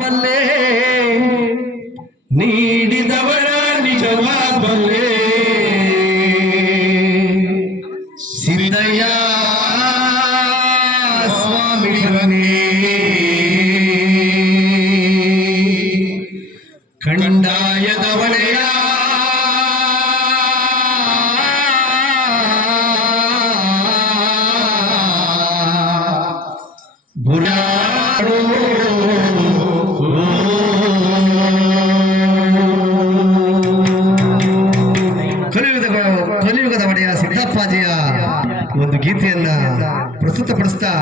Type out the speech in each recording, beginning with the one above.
ಬಲ್ಲೆ ನೀಡಿದವರ ನಿಜವಾಗಬಲ್ಲೆ ಸಿದ್ದಯ್ಯ ಸ್ವಾಮಿಗಳೇ ಕಂದಾಯದ ಒಡೆಯ ಕಲಿಯುಗದ ಒಡೆಯ ಸಿದ್ದಪ್ಪಾಜಿಯ ಒಂದು ಗೀತೆಯನ್ನ ಪ್ರಸ್ತುತಪಡಿಸ್ತಾ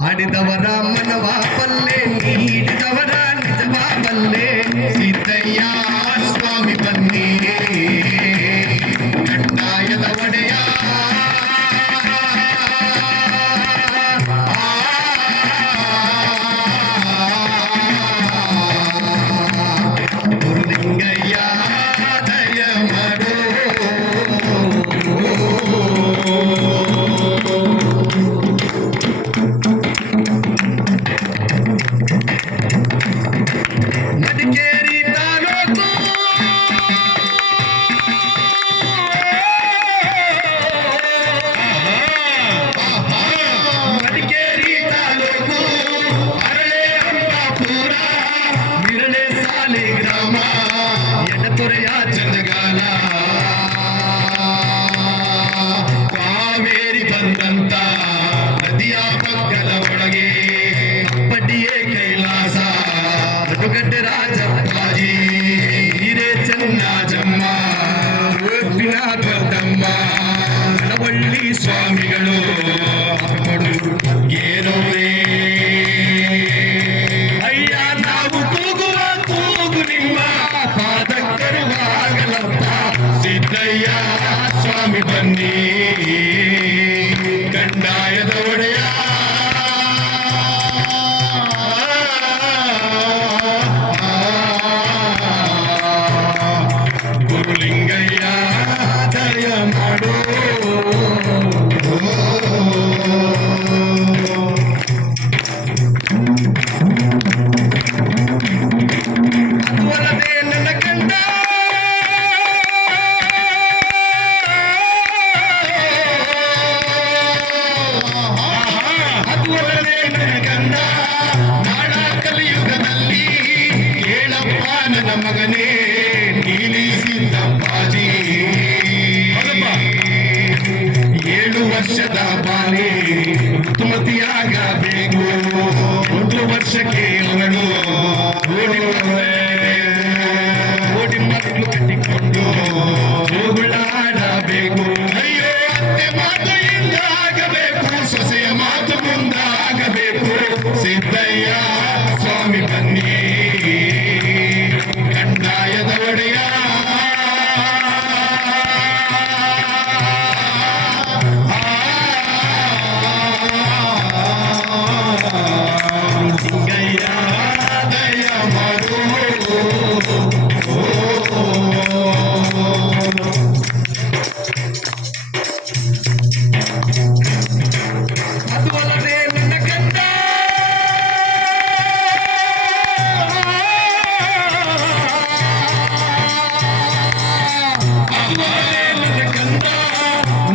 ಆಡಿದವರ ಮನವ ಬಲ್ಲೆ ನೀಡಿದವರ ನಿಜವ ಬಲ್ಲೆ ಸಿದ್ದಯ್ಯ ಸ್ವಾಮಿ ಬನ್ನಿ ಕಂದಾಯದ ಒಡೆಯ ಕಾವೇರಿ ಬಂದಂತ ನದಿಯ ಪಕ್ಕದ ಒಳಗೆ ಪಡ್ಡಿಯೇ ಕೈಲಾಸ ನಡುಗಡ್ಡೆ ರಾಜಪ್ಪಾಜಿ ಹಿರೇ ಚೆನ್ನಜಮ್ಮ ಉಪ್ಪಿನ ದೊಡ್ಡಮ್ಮ ನವಳ್ಳಿ ಸ್ವಾಮಿಗಳು ಏನೋರೇ ಅಯ್ಯ ನಾವು ಕೂಗುವ ಕೂಗು ನಿಮ್ಮ ಪಾದಕ್ಕರುವಾಗಲಪ್ಪ ಸಿದ್ದಯ್ಯ ಸ್ವಾಮಿ ಬನ್ನಿ ಕಂದಾಯದ ಒಡೆಯ ಗುರುಲಿಂಗಯ್ಯ ದಯ ಮಾಡೋ ಅದುವಲ್ಲದೆ ನನ್ನ ಕಂಡ ನಾಡ ಕಲಿಯುಗದಲ್ಲಿ ಕೇಳಪ್ಪ ನನ್ನ ಮಗನೇ ನೀಲಿ ಸಿದ್ದಪ್ಪಾಜಿ 7 ವರ್ಷದ ಬಾಲೆ ಋತುಮತಿಯಾಗಬೇಕು 1 ವರ್ಷಕ್ಕೆ ಅವಳು ಓಡಿ ಮಕ್ಕಳು ಕಟ್ಟಿಕೊಂಡು ಜೋಗುಳಾಡಬೇಕು ಅಯ್ಯೋ ಅತ್ತೆ ಮಾತು ಹಿಂದಾಗಬೇಕು ಸೊಸೆಯ ಮಾತು ಮುಂದಾಗಬೇಕು ಸಿದ್ದಯ್ಯ ಸ್ವಾಮಿ ಬನ್ನಿ ಕಂದಾಯದ ಒಡೆಯ ಸಿದ್ದಯ್ಯ ದಯ ಮಾಡು ಅದುವಲ್ಲದೆ ನನ್ನ ಕಂದ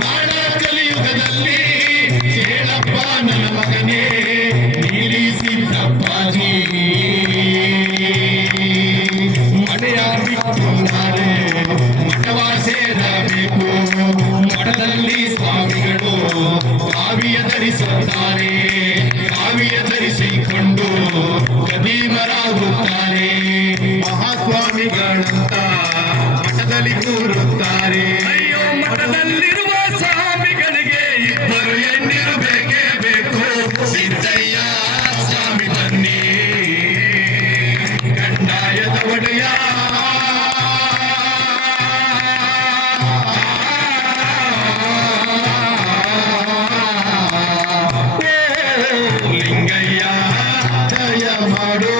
ನಾಡ ಕಲಿಯುಗದಲ್ಲಿ ಕೇಳಪ್ಪ ನನ್ನ ಮಗನೇ ನೀಲಿ ಸಿದ್ದಪ್ಪಾಜಿ ಮನೆಯ ಬಿಟ್ಟುತ್ತಾರೆ ಮಠವ ಸೇರಬೇಕು ಮಠದಲ್ಲಿ ಸ್ವಾಮಿಗಳು ಕಾವಿಯ ಧರಿಸುತ್ತಾರೆ ಕಾವಿಯ ಧರಿಸಿಕೊಂಡು ಕದೀಮರಾಗುತ್ತಾರೆ ಮಹಾಸ್ವಾಮಿಗಳಂತ ಮಠದಲ್ಲಿ ಕೂರುತ್ತಾರೆ ಅಯ್ಯೋ ಮಠದಲ್ಲಿರುವ ಸ್ವಾಮಿಗಳಿಗೆ ಇಬ್ಬರು ಹೆಣ್ಣಿರು ಬೇಕೇ ಬೇಕು ಸಿದ್ದಯ್ಯ ಸ್ವಾಮಿ ಬನ್ನಿ ಕಂದಾಯದ ಒಡೆಯ ಲಿಂಗಯ್ಯ ದಯ ಮಾಡೋ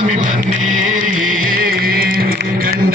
ಸ್ವಾಮಿ ಬನ್ನಿ ಗಂಡ